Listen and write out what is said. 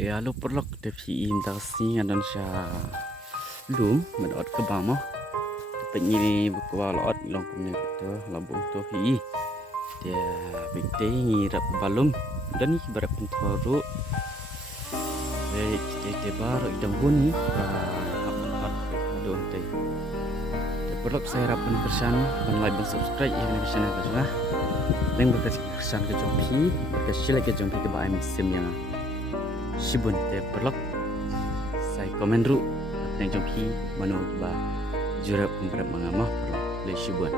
Dia lu perlok de pi indasi ngan sha lum medot ke bamo. Penyi buku walot long kumne to labung to hi. Dia binte ngirap balum dan ni barap pentoru. Dia bar idam buni ba hat ado te. Dia perlok saya rapan kersan ban like ban subscribe yang ni channel ke jengah. Neng berkas kersan ke jompi, berkas sila ke jompi ke ba sim yang Shibun te perlok saya komen ru nang jompi mano ba jurap memperap mengamah perlok le shibun.